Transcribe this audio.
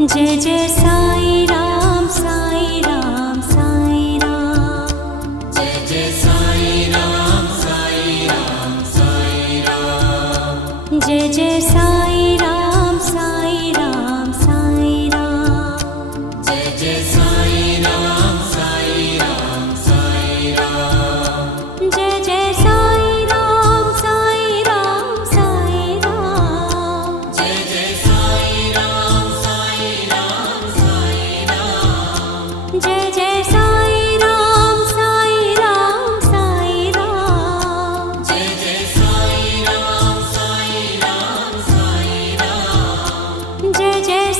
Jai Jai Sai Ram Sai Ram Sai Ram. Jai Jai Sai Ram Sai Ram Sai Ram. Jai Jai Sai Ram Sai Ram Sai Ram. Jai Jai Sai Ram Sai Ram Sai Ram. Jai Jai Sai Ram Sai Ram Sai Ram. Jai Jai Sai Ram Sai Ram Sai Ram. Jai Jai Sai Ram Sai Ram Sai Ram. Jai Jai Sai Ram Sai Ram Sai Ram. Jai Jai